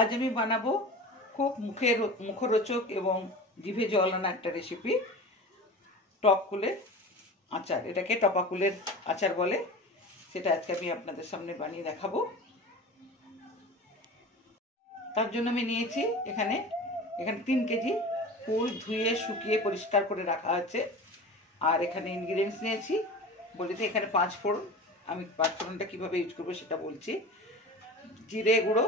আজ আমি বানাবো খুব মুখরোচক এবং জিভে জল আনা একটা রেসিপি, টক কুলের আচার। এটাকে টপা কুলের আচার বলে। সেটা আজকে আমি আপনাদের সামনে বানিয়ে দেখাবো। তার জন্য আমি নিয়েছি এখানে 3 কেজি কুল, ধুয়ে শুকিয়ে পরিষ্কার করে রাখা আছে। আর এখানে ইনগ্রিডিয়েন্টস নিয়েছি বলেছি, এখানে 5 ফোড়ন। আমি 5 ফোড়নটা কীভাবে ইউজ করবো সেটা বলছি। জিরে গুঁড়ো,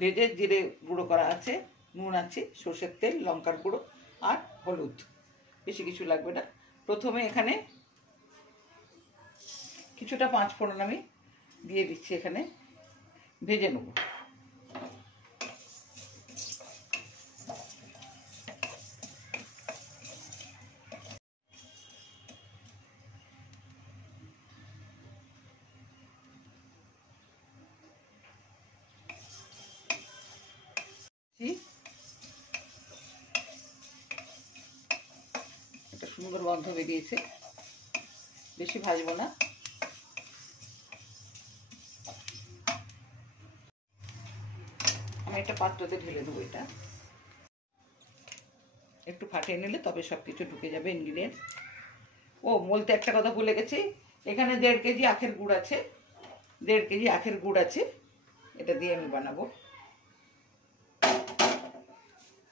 ভেজে জিরে গুঁড়ো করা আছে, নুন আছে, সর্ষের তেল, লঙ্কার গুঁড়ো আর হলুদ। বেশি কিছু লাগবে না। প্রথমে এখানে কিছুটা 5 ফোড়ন আমি দিয়ে দিচ্ছি, এখানে ভেজে নেব। একটা সুন্দর গন্ধ বেরিয়েছে, বেশি ভাজবো না। আমি একটা পাত্রতে ঢেলে দেবো। এটা একটু ফাটিয়ে নিলে তবে সব কিছু ঢুকে যাবে ইনগ্রিডিয়েন্টস। ও, বলতে একটা কথা ভুলে গেছি, এখানে 1.5 কেজি আখের গুড় আছে। 1.5 কেজি আখের গুড় আছে, এটা দিয়ে আমি বানাবো।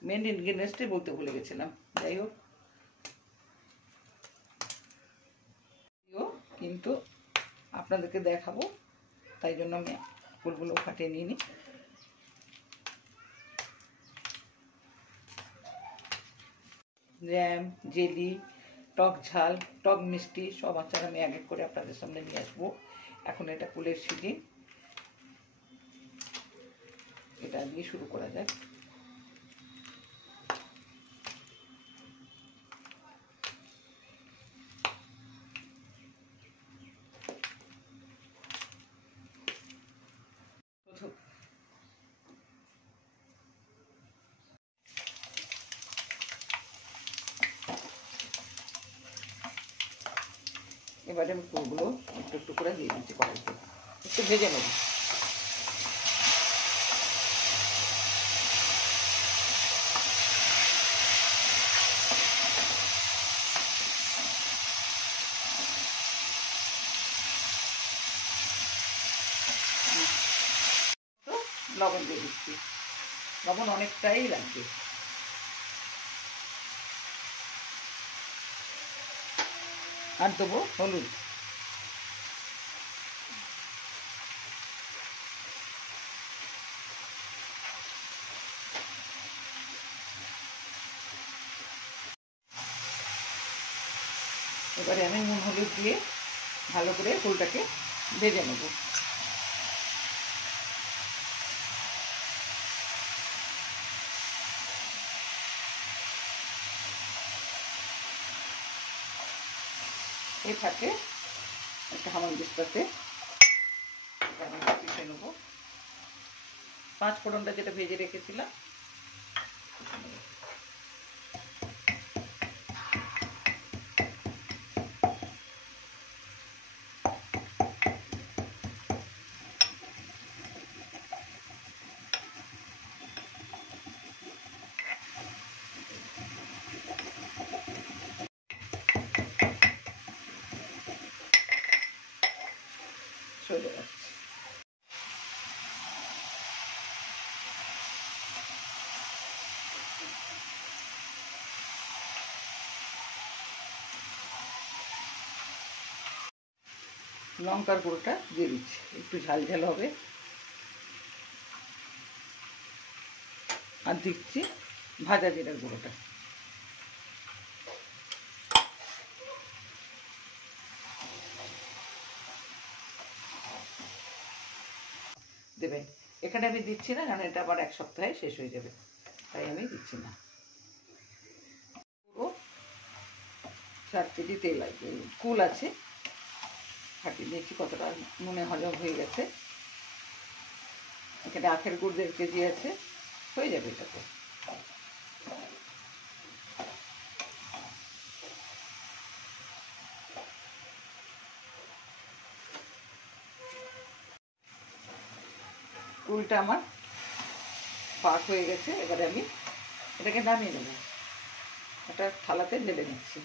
মেন ইনগ্রিডিয়েন্টসটাই বলতে ভুলে গেছিলাম। যাই হোক, কিন্তু আপনাদেরকে দেখাবো, তাই জন্য আমি গুড়গুলো ফাটিয়ে নিয়ে নিই। জ্যাম, জেলি, টক ঝাল, টক মিষ্টি সব আচার আমি এক এক করে আপনাদের সামনে নিয়ে আসবো। এখন এটা কুলের সিজন, এটা দিয়ে শুরু করা যাক। এবারে আমি কুলগুলো একটু একটু করে দিয়ে দিচ্ছি কড়াইতে, একটু ভেজে নেব। তো লবণ দিয়ে দিচ্ছি, লবণ অনেকটাই লাগবে। আর দেবো হলুদ। এবারে আমি নুন হলুদ দিয়ে ভালো করে কুলটাকে ভেজে নেব। এই থাকে একটা হামানদিস্তাতে পিষে নেবো। 5 ফোড়নটা যেটা ভেজে রেখেছিলাম চলে যাচ্ছে। লঙ্কার গুঁড়োটা দিয়ে দিচ্ছি, একটু ঝাল ঝাল হবে। আর দিচ্ছি ভাজা জিরার গুঁড়োটা। দেবেন, এখানে আমি দিচ্ছি না, কারণ এটা আবার 1 সপ্তাহে শেষ হয়ে যাবে, তাই আমি দিচ্ছি না। 4 কেজি তেল আছে, কুল আছে, ফাটিয়ে দিয়েছি। কতটা নুনে হজম হয়ে গেছে। এখানে আখের গুড় 1.5 কেজি আছে, হয়ে যাবে এটাতে। কুলটা আমার পাক হয়ে গেছে। এবারে আমি এটাকে নামিয়ে নেব, একটা থালাতে ঢেলে নিচ্ছি।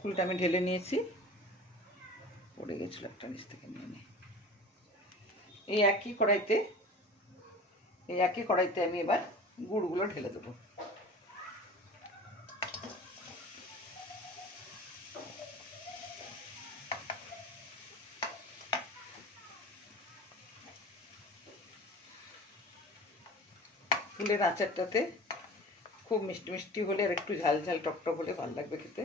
ফুলটা আমি ঢেলে নিয়েছি, পড়ে গেছিল একটা নিচ থেকে নিয়ে নিই। এই একই কড়াইতে আমি এবার গুড়গুলো ঢেলে দেবো। ফুলের আচারটাতে খুব মিষ্টি মিষ্টি হলে আর একটু ঝাল ঝাল টকটক হলে ভালো লাগবে খেতে,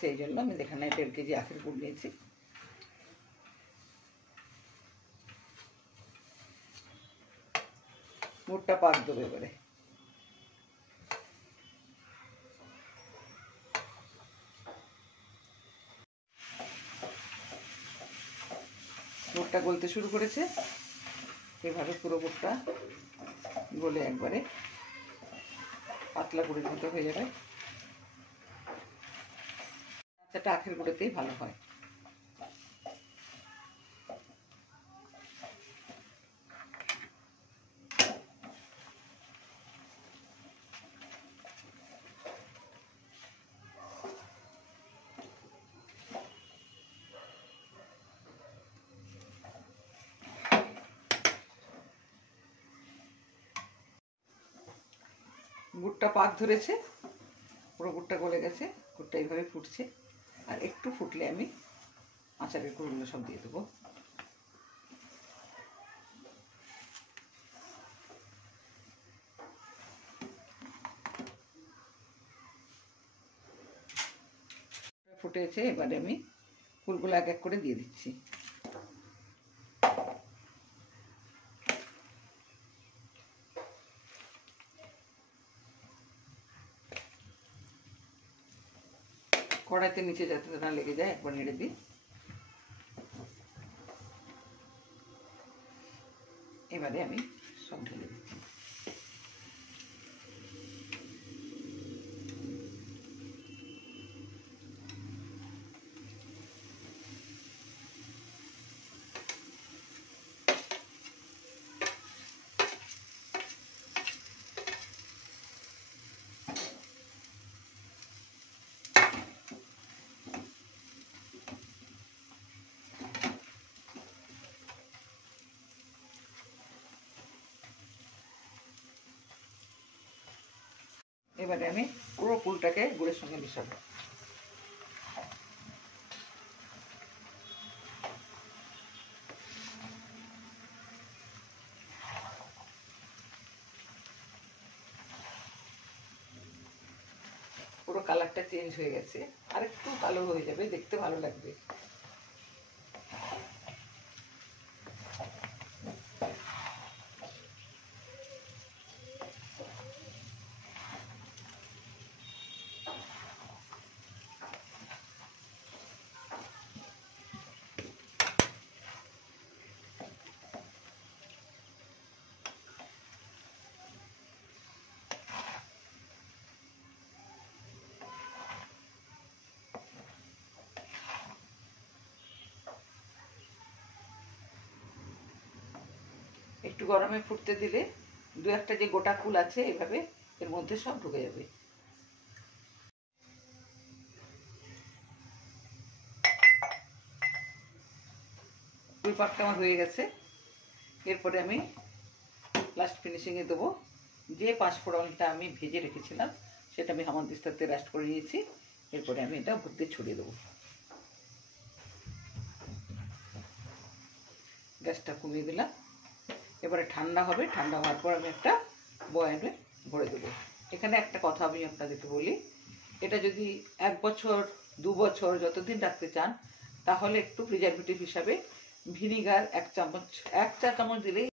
সেই জন্য আমি এখানে 1.5 কেজি আখের গুড় নিয়েছি। গুড়টা পাক দেবো এবারে। গুড়টা গলতে শুরু করেছে, এভাবে পুরো গুড়টা গলে একবারে পাতলা গুড়ের মতো হয়ে যাবে। আচারটা আখের গুঁড়োতেই ভালো হয়। গুড়টা পাক ধরেছে, পুরো গুড়টা গলে গেছে, গুড়টা এইভাবে ফুটছে। আর একটু ফুটলে আমি আচারের গুঁড়োগুলো সব দিয়ে দেবো। ফুটেছে, এবারে আমি ফুলগুলো এক এক করে দিয়ে দিচ্ছি। কড়াইতে নিচে যাতে না লেগে যায় একবার নেড়ে দিই। এবারে আমি সব ঢেলে দিচ্ছি। এবারে আমি পুরো ফুলটাকে গুড়ের সঙ্গে মিশাবো। পুরো কালারটা চেঞ্জ হয়ে গেছে, আর একটু কালো হয়ে যাবে, দেখতে ভালো লাগবে। একটু গরমে ফুটতে দিলে দু একটা যে গোটা ফুল আছে এভাবে এর মধ্যে সব ঢুকে যাবে। ফুল পাকটা আমার হয়ে গেছে। এরপরে আমি লাস্ট ফিনিশিংয়ে দেবো যে 5 ফোড়নটা আমি ভেজে রেখেছিলাম, সেটা আমি হামানদিস্তাতে রাস্ট করে নিয়েছি। এরপরে আমি এটা ভর্তি ছড়িয়ে দেবো। গ্যাসটা কমিয়ে দিলাম। এবারে ঠান্ডা হবে, ঠান্ডা হওয়ার পর আমি একটা বয়ামে ভরে দেবো। এখানে একটা কথা আমি আপনাদেরকে বলি, এটা যদি 1 বছর 2 বছর যতদিন রাখতে চান, তাহলে একটু প্রিজারভেটিভ হিসাবে ভিনিগার 1 চা চামচ দিলেই